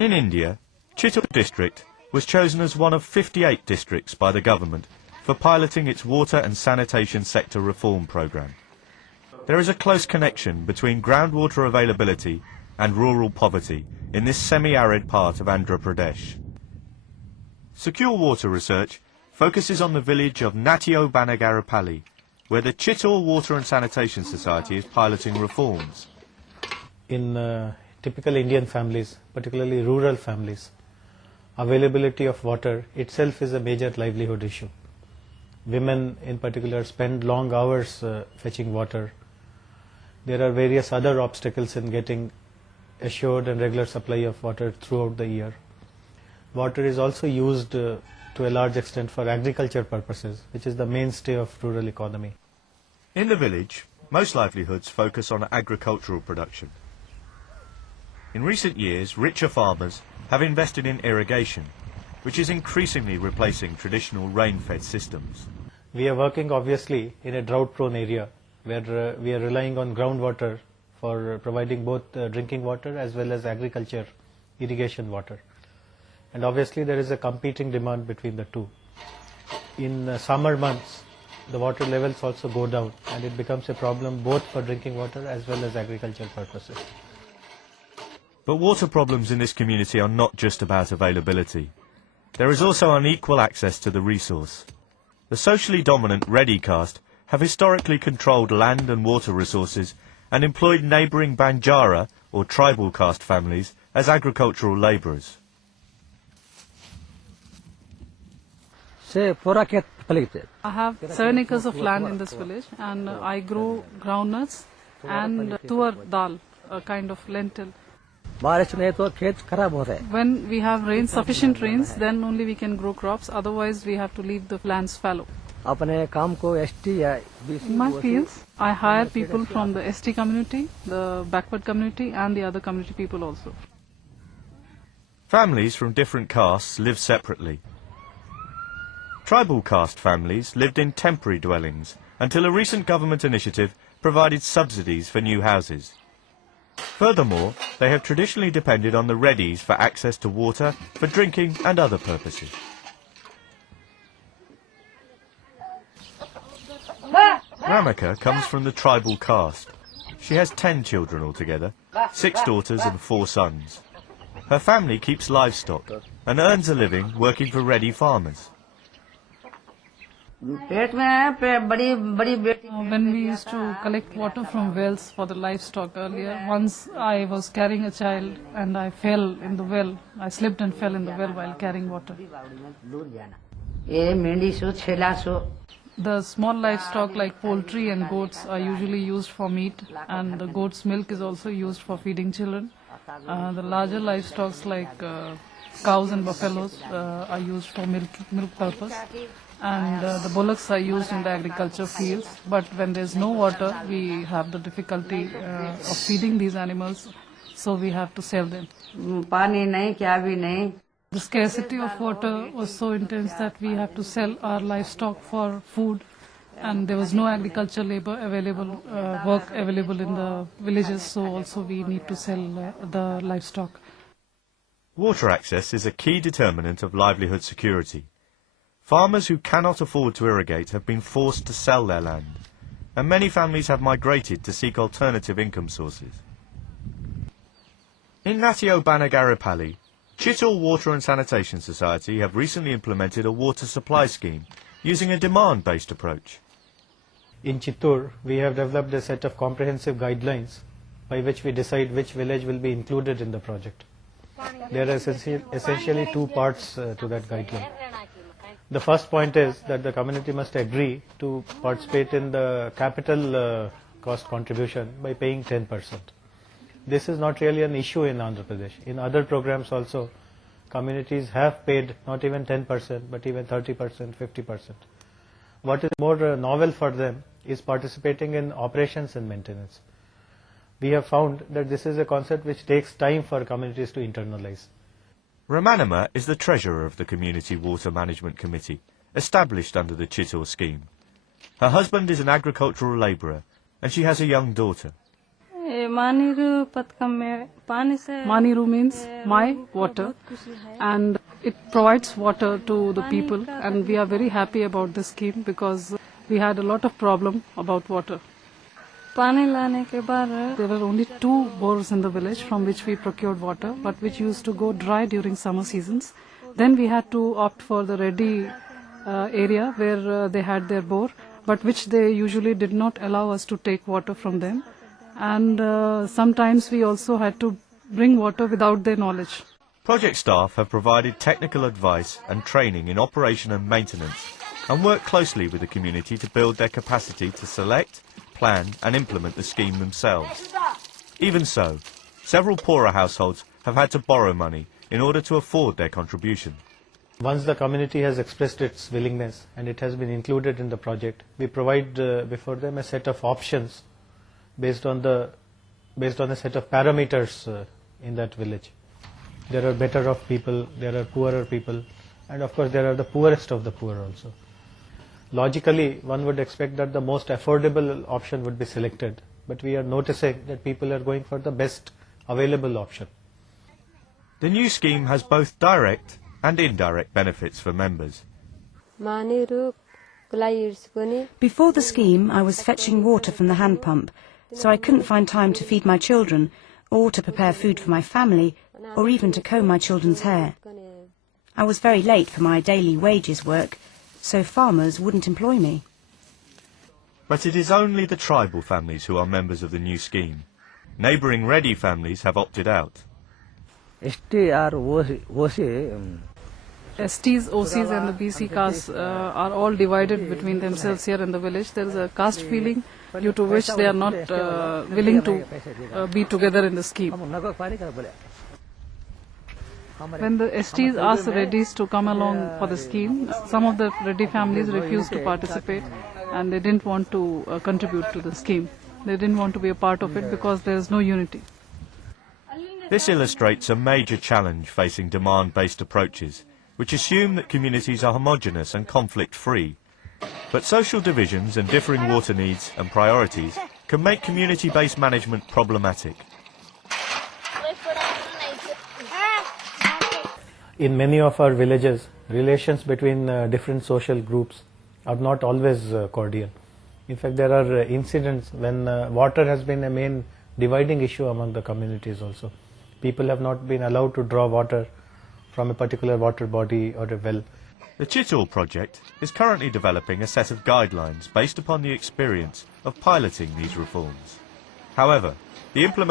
In India, Chittor district was chosen as one of 58 districts by the government for piloting its water and sanitation sector reform programme. There is a close connection between groundwater availability and rural poverty in this semi-arid part of Andhra Pradesh. SecureWater research focuses on the village of Natio Banagarapalli, where the Chittor Water and Sanitation Society is piloting reforms. In typical Indian families, particularly rural families, availability of water itself is a major livelihood issue. Women in particular spend long hours fetching water. There are various other obstacles in getting assured and regular supply of water throughout the year. Water is also used to a large extent for agriculture purposes, which is the mainstay of rural economy. In the village, most livelihoods focus on agricultural production. In recent years, richer farmers have invested in irrigation, which is increasingly replacing traditional rain-fed systems. We are working obviously in a drought-prone area where we are relying on groundwater for providing both drinking water as well as agriculture irrigation water. And obviously there is a competing demand between the two. In summer months, the water levels also go down and it becomes a problem both for drinking water as well as agricultural purposes. But water problems in this community are not just about availability. There is also unequal access to the resource. The socially dominant Reddy caste have historically controlled land and water resources and employed neighbouring Banjara or tribal caste families as agricultural labourers. I have 7 acres of land in this village and I grow groundnuts and tur dal, a kind of lentil. When we have rains, sufficient rains, then only we can grow crops, otherwise we have to leave the lands fallow. In my fields, I hire people from the ST community, the backward community and the other community people also. Families from different castes live separately. Tribal caste families lived in temporary dwellings until a recent government initiative provided subsidies for new houses. Furthermore, they have traditionally depended on the Reddys for access to water, for drinking and other purposes. Ramika comes from the tribal caste. She has 10 children altogether, 6 daughters and 4 sons. Her family keeps livestock and earns a living working for Reddy farmers. When we used to collect water from wells for the livestock earlier, once I was carrying a child and I fell in the well. I slipped and fell in the well while carrying water. The small livestock like poultry and goats are usually used for meat, and the goat's milk is also used for feeding children. The larger livestock like cows and buffaloes are used for milk purpose. And the bullocks are used in the agriculture fields, but when there's no water, we have the difficulty of feeding these animals, so we have to sell them. The scarcity of water was so intense that we have to sell our livestock for food, and there was no agriculture labor available, work available in the villages, so also we need to sell the livestock. Water access is a key determinant of livelihood security. Farmers who cannot afford to irrigate have been forced to sell their land, and many families have migrated to seek alternative income sources. In Natio Banagarapalli, Chittor Water and Sanitation Society have recently implemented a water supply scheme using a demand-based approach. In Chittor, we have developed a set of comprehensive guidelines by which we decide which village will be included in the project. There are essentially 2 parts to that guideline. The first point is that the community must agree to participate in the capital cost contribution by paying 10%. This is not really an issue in Andhra Pradesh. In other programs also, communities have paid not even 10%, but even 30%, 50%. What is more novel for them is participating in operations and maintenance. We have found that this is a concept which takes time for communities to internalize. Ramanama is the treasurer of the Community Water Management Committee, established under the Chittor scheme. Her husband is an agricultural labourer, and she has a young daughter. Maniru means my water, and it provides water to the people, and we are very happy about this scheme because we had a lot of problem about water. There were only 2 bores in the village from which we procured water, but which used to go dry during summer seasons. Then we had to opt for the ready area where they had their bore, but which they usually did not allow us to take water from them. And sometimes we also had to bring water without their knowledge. Project staff have provided technical advice and training in operation and maintenance and work closely with the community to build their capacity to select, plan and implement the scheme themselves. Even so, several poorer households have had to borrow money in order to afford their contribution. Once the community has expressed its willingness and it has been included in the project, we provide before them a set of options based on a set of parameters in that village. There are better off people, there are poorer people, and of course there are the poorest of the poor also. Logically, one would expect that the most affordable option would be selected, but we are noticing that people are going for the best available option. The new scheme has both direct and indirect benefits for members. Before the scheme, I was fetching water from the hand pump, so I couldn't find time to feed my children, or to prepare food for my family, or even to comb my children's hair. I was very late for my daily wages work, so farmers wouldn't employ me. But it is only the tribal families who are members of the new scheme. Neighbouring Reddy families have opted out. STs, OCs and the BC castes are all divided between themselves here in the village. There is a caste feeling due to which they are not willing to be together in the scheme. When the STs asked the Reddys to come along for the scheme, some of the Reddy families refused to participate and they didn't want to contribute to the scheme. They didn't want to be a part of it because there is no unity. This illustrates a major challenge facing demand-based approaches, which assume that communities are homogeneous and conflict-free. But social divisions and differing water needs and priorities can make community-based management problematic. In many of our villages, relations between different social groups are not always cordial. In fact, there are incidents when water has been a main dividing issue among the communities also. People have not been allowed to draw water from a particular water body or a well. The Chittor project is currently developing a set of guidelines based upon the experience of piloting these reforms. However, the implementation